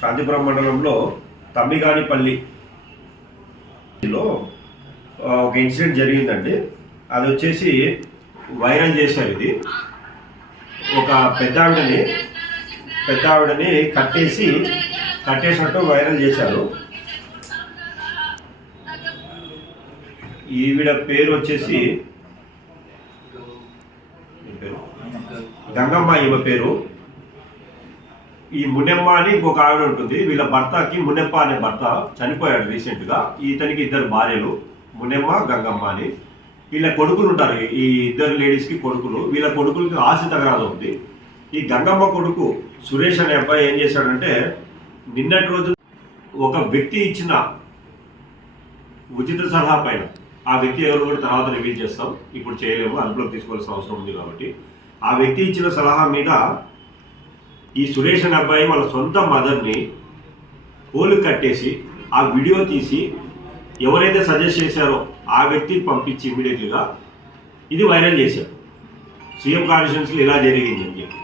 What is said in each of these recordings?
శాంతిపురం మండలంలో తమ్మిగానిపల్లి ఒక ఇన్సిడెంట్ జరిగిందండి. అది వచ్చేసి వైరల్ చేశారు ఇది. ఒక పెద్ద ఆవిడని పెద్ద ఆవిడని కట్టేసి కట్టేసినట్టు వైరల్ చేశారు. ఈవిడ పేరు వచ్చేసి? గంగమ్మ ఈమె పేరు. ఈ మునెమ్మ అని ఇంకొక ఆవిడ ఉంటుంది. వీళ్ళ భర్తకి మునెప్ప అనే భర్త చనిపోయాడు రీసెంట్గా. ఇతనికి ఇద్దరు భార్యలు మునెమ్మ గంగమ్మ అని. వీళ్ళ కొడుకులు ఉంటారు. ఈ ఇద్దరు లేడీస్కి కొడుకులు. వీళ్ళ కొడుకులకి ఆశ తగరాదు ఉంది ఈ గంగమ్మ కొడుకు సురేష్ అనే అబ్బాయి ఏం చేశాడంటే నిన్నటి రోజు ఒక వ్యక్తి ఇచ్చిన ఉచిత సలహా పైన. ఆ వ్యక్తి ఎవరు కూడా తర్వాత రివీల్ చేస్తాం. ఇప్పుడు చేయలేము. అదుపులోకి తీసుకోవాల్సిన అవసరం ఉంది కాబట్టి. ఆ వ్యక్తి ఇచ్చిన సలహా మీద ఈ సురేష్ అనే అబ్బాయి వాళ్ళ సొంత మదర్ని పోలు కట్టేసి ఆ వీడియో తీసి ఎవరైతే సజెస్ట్ చేశారో ఆ వ్యక్తికి పంపించి ఇమీడియట్గా ఇది వైరల్ చేశారు. సీఎం కాన్స్టిట్యూన్సీలో ఇలా జరిగింది అని చెప్పి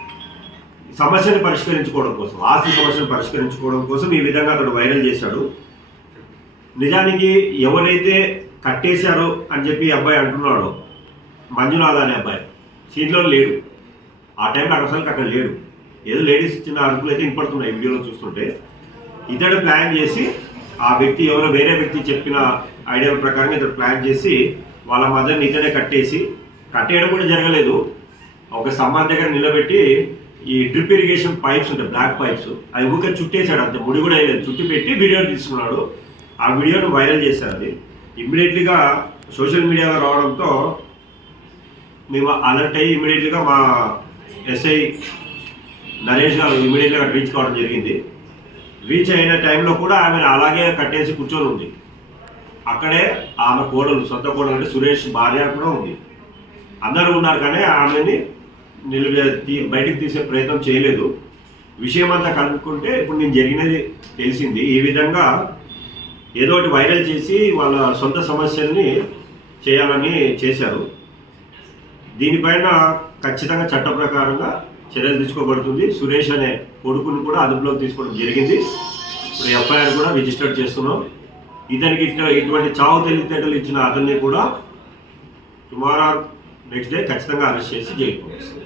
సమస్యను పరిష్కరించుకోవడం కోసం ఆస్తి సమస్యను పరిష్కరించుకోవడం కోసం ఈ విధంగా అతడు వైరల్ చేశాడు. నిజానికి ఎవరైతే కట్టేశారో అని చెప్పి అబ్బాయి అంటున్నాడో మంజునాథ్ అనే అబ్బాయి సీట్లో లేడు. ఆ టైంలో అక్కడ అసలు అక్కడ లేడు. ఏదో లేడీస్ ఇచ్చిన అరుపులు అయితే వినపడుతున్నాయి వీడియోలో చూస్తుంటే. ఇతడు ప్లాన్ చేసి ఆ వ్యక్తి ఎవరో వేరే వ్యక్తి చెప్పిన ఐడియా ప్రకారం ఇతడు ప్లాన్ చేసి వాళ్ళ మదర్ని ఇతడే కట్టేసి కట్టేయడం కూడా జరగలేదు. ఒక స్తంభం దగ్గర నిలబెట్టి ఈ డ్రిప్ ఇరిగేషన్ పైప్స్ ఉంటాయి బ్లాక్ పైప్స్ అవి ఊరికే చుట్టేశాడు అంత ముడి కూడా వేయలేదు చుట్టి పెట్టి వీడియో తీసుకున్నాడు. ఆ వీడియోను వైరల్ చేశారు అది. ఇమ్మీడియట్లీగా సోషల్ మీడియాలో రావడంతో మేము అలర్ట్ అయ్యి ఇమ్మీడియట్లీగా మా ఎస్ఐ నరేష్ గారు ఇమీడియట్గా రీచ్ కావడం జరిగింది. రీచ్ అయిన టైంలో కూడా ఆమె అలాగే కట్టేసి కూర్చొని ఉంది. అక్కడే ఆమె కోడలు సొంత కోడలు అంటే సురేష్ భార్య కూడా ఉంది. అందరూ ఉన్నారు కానీ ఆమెని నిలిపే తీ- బయటికి తీసే ప్రయత్నం చేయలేదు. విషయం అంతా కనుక్కుంటే ఇప్పుడు నేను జరిగినది తెలిసింది. ఈ విధంగా ఏదో ఒకటి వైరల్ చేసి వాళ్ళ సొంత సమస్యల్ని చేయాలని చేశారు. దీనిపైన ఖచ్చితంగా చట్ట ప్రకారంగా చర్యలు తీసుకోబడుతుంది. సురేష్ అనే కొడుకుని కూడా అదుపులోకి తీసుకోవడం జరిగింది. ఇప్పుడు ఎఫ్ఐఆర్ కూడా రిజిస్టర్ చేస్తున్నాం. ఇతనికి ఇటువంటి చావు తెలివితేటలు ఇచ్చిన అతన్ని కూడా టుమారో నెక్స్ట్ డే ఖచ్చితంగా అరెస్ట్ చేసి జైలు పంపిస్తాం.